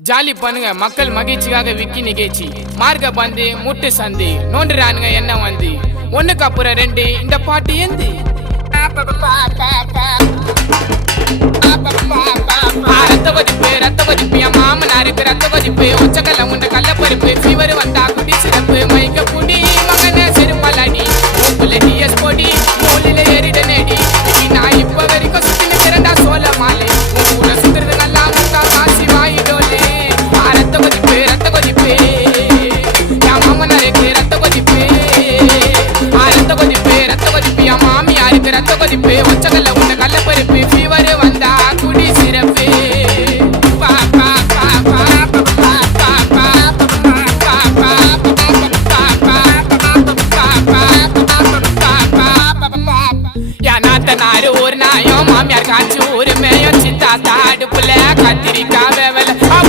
jolly பண்ணுங்க மக்கள் மகிழ்ச்சிக்காக விக்கி நிகழ்ச்சி மார்க்க பந்து முட்டு சந்தி நோண்டுறானுங்க என்ன வந்து ஒண்ணுக்கு அப்புறம் ரெண்டு இந்த பாட்டு ஏந்து ரத்த வதிப்பு என் மாமனாருக்கு ரத்த வதிப்பு உச்சக்கல்ல உண்ட கள்ளப்பருப்பு ஃபீவர் வந்தா